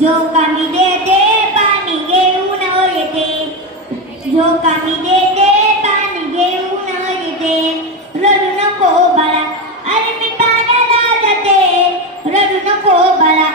झोकामी देते पाणी घेऊन येते झोकामी देते पाणी घेऊन येते रडू नको बाळा अरे मी पाण्याला जाते रडू नको बाळा